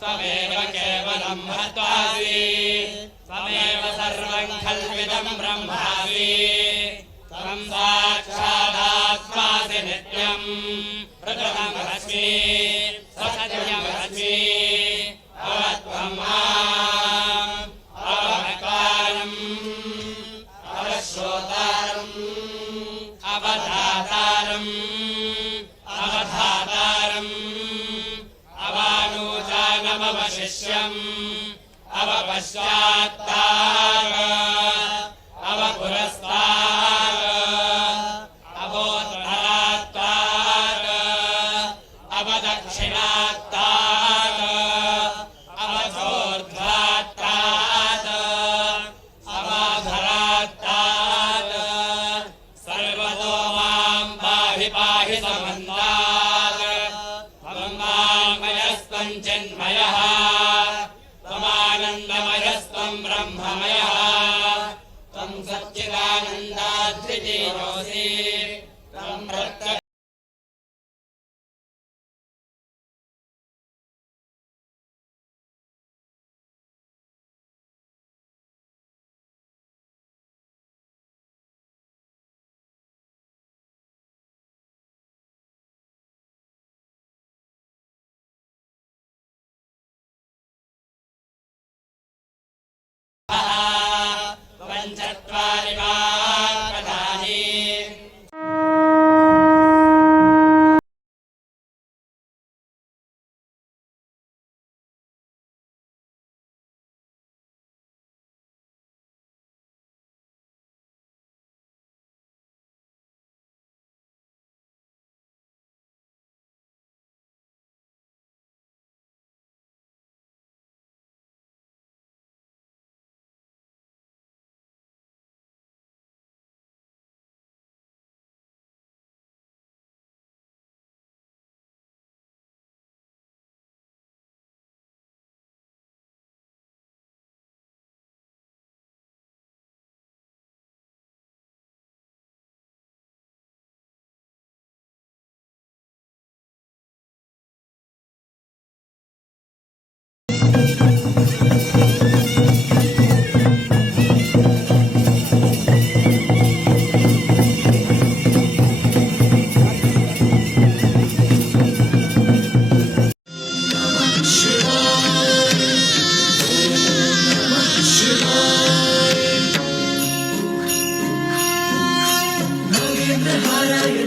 त्वमेव केवलं महत्त्वासि त्वमेव सर्वं खल्विदं ब्रह्मासि त्वं साक्षादात्मासि नित्यं प्रकृतमस्मि सत्यमस्मि अवत्वं माम् अवकारम् अवश्रोतारम् अवधातारम् अवधातारम् अवानुजानमवशिष्यम् अवपश्चात्तार अवपुरस्तार अवोत्तरात्तार अवदक्षिणात्तार अवचोर्ध्वात्तार अवाधरात्तार सर्वतो मां पाहि पाहि समन्तात् त्वं चिन्मयः त्वमानन्दमयस्त्वं ब्रह्ममयः त्वं सच्चिदानन्दाद्वितीयोऽसि त्वं प्रत्यक्ष चत्वारि वाक्पदानि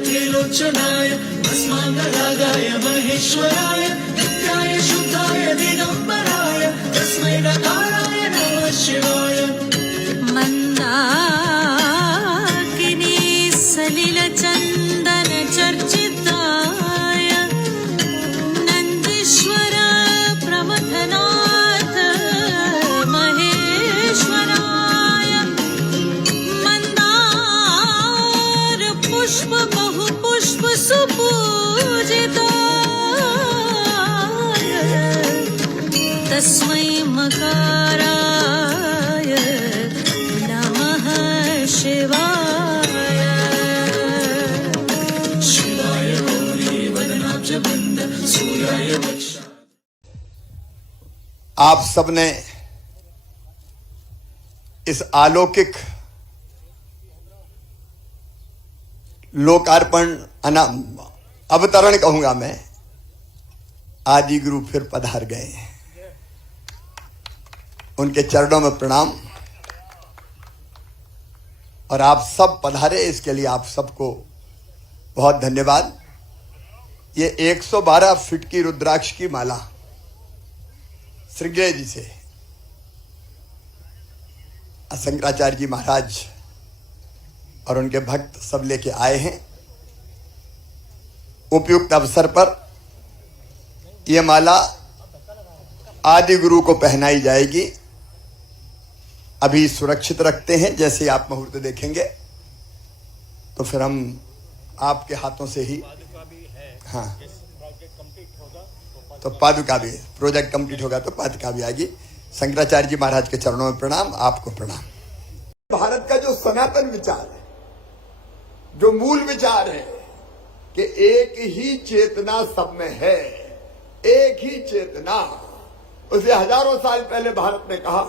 त्रिलोचनाय भस्माङ्गरागाय महेश्वराय नित्याय शुद्धाय दिगम्बराय तस्मै नकाराय नमः शिवाय मन्दाकिनी सलिलचन्दन चर्चिताय नन्दीश्वर प्रमथनाथ महेश्वराय मन्दार पुष्प बहु पुष्प सुपूजिताय तस्मै मकाराय नमः शिवाय शिवाय गौरी वदनाब्ज वृन्द सूर्याय वक्षा। आप सबने इस अलौकिक लोकार्पण अवतरण कहूंगा मैं, आदि गुरु फिर पधार गए हैं। उनके चरणों में प्रणाम। और आप सब पधारे, इसके लिए आप सबको बहुत धन्यवाद। ये 112 फीट की रुद्राक्ष की माला श्रृंगेरी जी से शंकराचार्य जी महाराज और उनके भक्त सब लेके आए हैं। उपयुक्त अवसर पर यह माला आदि गुरु को पहनाई जाएगी। अभी सुरक्षित रखते हैं, जैसे आप मुहूर्त देखेंगे तो फिर हम आपके हाथों से ही, हाँ, तो पादुका भी, प्रोजेक्ट कंप्लीट होगा तो पादुका भी आएगी। शंकराचार्य जी महाराज के चरणों में प्रणाम, आपको प्रणाम। भारत का जो सनातन विचार है, जो मूल विचार है कि एक ही चेतना सब में है, एक ही चेतना, उसे हजारों साल पहले भारत ने कहा,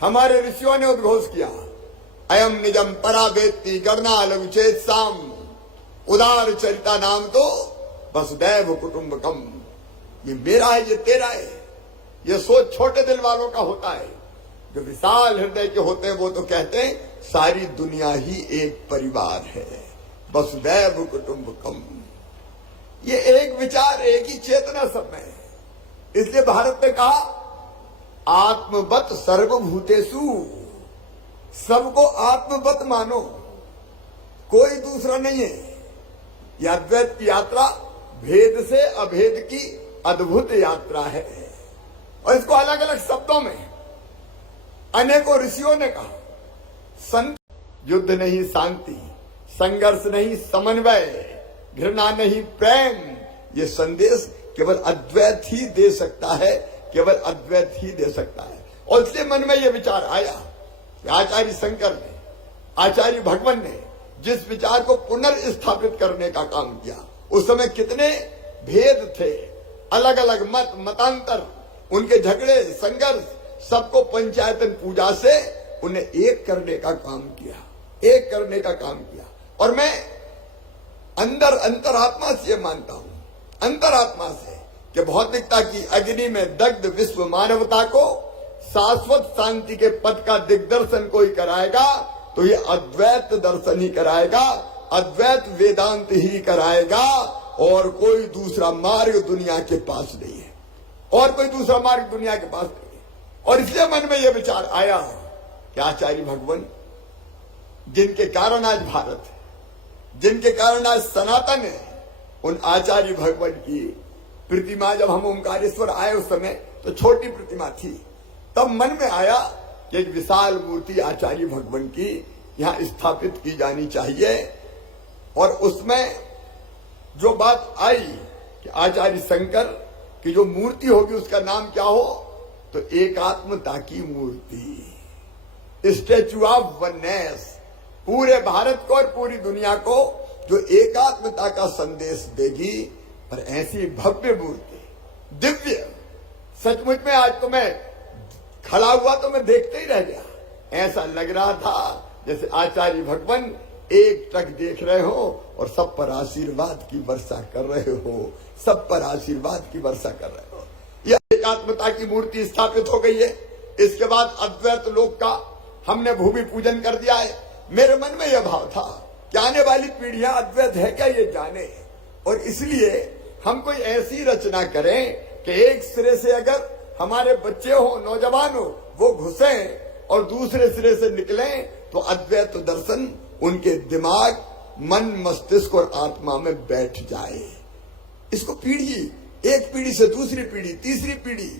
हमारे ऋषियों ने उद्घोष किया, अयम निजम परा वेत्ति गणना लघुचेत साम, उदार चरिता नाम तो वसुदैव कुटुंबकम। ये मेरा है, ये तेरा है। ये सोच छोटे दिल वालों का होता है। जो विशाल हृदय के होते हैं वो तो कहते हैं सारी दुनिया ही एक परिवार है, वसुदैव कुटुंबकम। ये एक विचार, एक ही चेतना सब में है। इसलिए भारत ने कहा, आत्मवत सर्वभूतेषु, सबको आत्मवत मानो, कोई दूसरा नहीं है। यह अद्वैत की यात्रा भेद से अभेद की अद्भुत यात्रा है। और इसको अलग अलग शब्दों में अनेकों ऋषियों ने कहा, संत युद्ध नहीं शांति, संघर्ष नहीं समन्वय, घृणा नहीं प्रेम। ये संदेश केवल अद्वैत ही दे सकता है, केवल अद्वैत ही दे सकता है। और इसलिए मन में यह विचार आया कि आचार्य शंकर ने, आचार्य भगवान ने जिस विचार को पुनर्स्थापित करने का काम किया, उस समय कितने भेद थे, अलग अलग मत, मतांतर, उनके झगड़े, संघर्ष, सबको पंचायतन पूजा से उन्हें एक करने का काम किया, एक करने का काम किया। और मैं अंदर अंतरात्मा से ये मानता हूं, अंतरात्मा से, कि भौतिकता की अग्नि में दग्ध विश्व मानवता को शाश्वत शांति के पद का दिग्दर्शन कोई कराएगा तो ये अद्वैत दर्शन ही कराएगा, अद्वैत वेदांत ही कराएगा। और कोई दूसरा मार्ग दुनिया के पास नहीं है, और कोई दूसरा मार्ग दुनिया के पास नहीं है। और इसलिए मन में यह विचार आया कि आचार्य भगवान, जिनके कारण आज भारत है, जिनके कारण आज सनातन है, उन आचार्य भगवान की प्रतिमा, जब हम ओंकारेश्वर आए उस समय तो छोटी प्रतिमा थी, तब मन में आया कि एक विशाल मूर्ति आचार्य भगवान की यहां स्थापित की जानी चाहिए। और उसमें जो बात आई कि आचार्य शंकर की जो मूर्ति होगी उसका नाम क्या हो, तो एकात्मता की मूर्ति, स्टैच्यू ऑफ वननेस, पूरे भारत को और पूरी दुनिया को जो एकात्मता का संदेश देगी। और ऐसी भव्य मूर्ति, दिव्य, सचमुच में आज तो मैं खड़ा हुआ तो मैं देखते ही रह गया। ऐसा लग रहा था जैसे आचार्य भगवान एक टक देख रहे हो और सब पर आशीर्वाद की वर्षा कर रहे हो, सब पर आशीर्वाद की वर्षा कर रहे हो। यह एकात्मता की मूर्ति स्थापित हो गई है। इसके बाद अद्वैत लोक का हमने भूमि पूजन कर दिया है। मेरे मन में यह भाव था कि आने वाली पीढ़ियां अद्वैत है क्या ये जाने, और इसलिए हम कोई ऐसी रचना करें कि एक सिरे से अगर हमारे बच्चे हो, नौजवान हो, वो घुसे और दूसरे सिरे से निकले तो अद्वैत दर्शन उनके दिमाग, मन, मस्तिष्क और आत्मा में बैठ जाए। इसको पीढ़ी, एक पीढ़ी से दूसरी पीढ़ी, तीसरी पीढ़ी,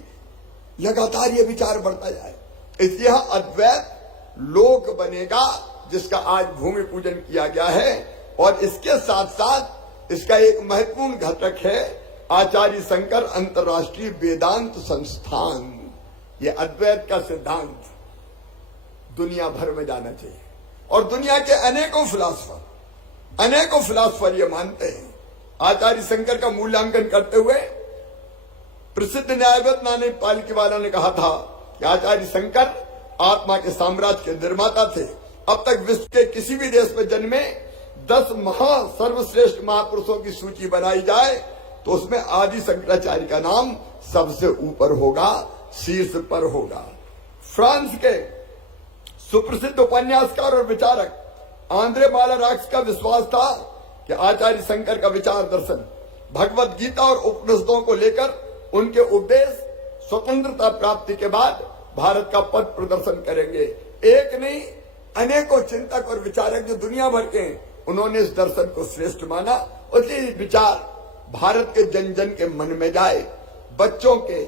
लगातार ये विचार बढ़ता जाए। इसलिए अद्वैत लोक बनेगा जिसका आज भूमि पूजन किया गया है। और इसके साथ साथ इसका एक महत्वपूर्ण घटक है आचार्य शंकर अंतर्राष्ट्रीय वेदांत संस्थान। ये अद्वैत का सिद्धांत दुनिया भर में जाना चाहिए। और दुनिया के अनेकों फिलासफर ये मानते हैं। आचार्य शंकर का मूल्यांकन करते हुए प्रसिद्ध न्यायवाद नानी पालकीवाला ने कहा था कि आचार्य शंकर आत्मा के साम्राज्य के निर्माता थे। अब तक विश्व के किसी भी देश में जन्मे 10 सर्वश्रेष्ठ महापुरुषों की सूची बनाई जाए तो उसमें आदि शंकराचार्य का नाम सबसे ऊपर होगा, शीर्ष पर होगा। फ्रांस के सुप्रसिद्ध उपन्यासकार और विचारक आंद्रे मालाराक्स का विश्वास था कि आचार्य शंकर का विचार दर्शन भगवत गीता और उपनिषदों को लेकर उनके उपदेश स्वतंत्रता प्राप्ति के बाद भारत का पथ प्रदर्शन करेंगे। एक नहीं, अनेकों चिंतक और विचारक जो दुनिया भर के, उन्होंने इस दर्शन को श्रेष्ठ माना। और ये विचार भारत के जन जन के मन में जाए, बच्चों के,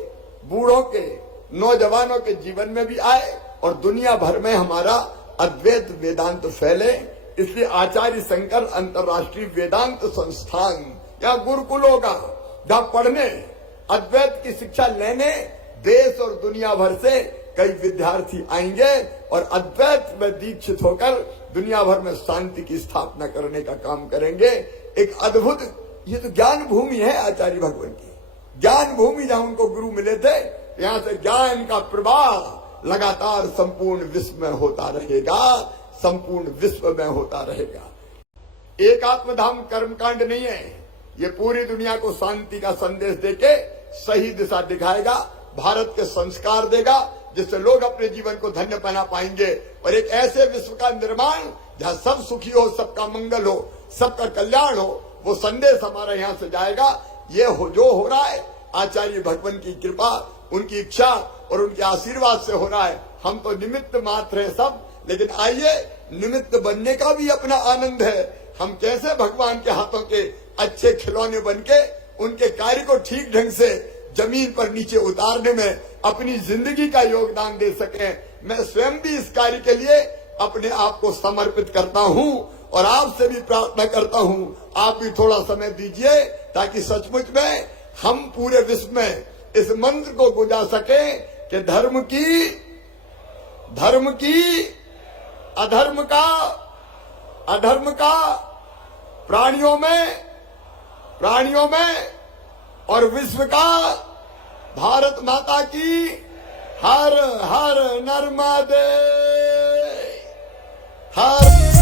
बूढ़ों के, नौजवानों के जीवन में भी आए और दुनिया भर में हमारा अद्वैत वेदांत फैले। इसलिए आचार्य शंकर अंतर्राष्ट्रीय वेदांत संस्थान या गुरुकुल होगा, जहां पढ़ने, अद्वैत की शिक्षा लेने देश और दुनिया भर से कई विद्यार्थी आएंगे और अद्वैत में दीक्षित होकर दुनिया भर में शांति की स्थापना करने का काम करेंगे। एक अद्भुत, ये तो ज्ञान भूमि है आचार्य भगवान की, ज्ञान भूमि, जहां उनको गुरु मिले थे यहाँ से ज्ञान का प्रवाह लगातार संपूर्ण विश्व में होता रहेगा, संपूर्ण विश्व में होता रहेगा। एक आत्मधाम कर्मकांड नहीं है, ये पूरी दुनिया को शांति का संदेश देके सही दिशा दिखाएगा, भारत के संस्कार देगा, जिससे लोग अपने जीवन को धन्य बना पाएंगे और एक ऐसे विश्व का निर्माण जहाँ सब सुखी हो, सबका मंगल हो, सबका कल्याण हो, वो संदेश हमारा यहाँ से जाएगा। ये जो हो रहा है आचार्य भगवान की कृपा, उनकी इच्छा और उनके आशीर्वाद से हो रहा है। हम तो निमित्त मात्र है सब, लेकिन आइए निमित्त बनने का भी अपना आनंद है। हम कैसे भगवान के हाथों के अच्छे खिलौने बनके उनके कार्य को ठीक ढंग से जमीन पर नीचे उतारने में अपनी जिंदगी का योगदान दे सकें। मैं स्वयं भी इस कार्य के लिए अपने आप को समर्पित करता हूं और आपसे भी प्रार्थना करता हूं, आप भी थोड़ा समय दीजिए ताकि सचमुच में हम पूरे विश्व में इस मंत्र को गुजा सके कि धर्म की अधर्म का प्राणियों में और विश्व का भारत माता की हर हर नर्मदे हर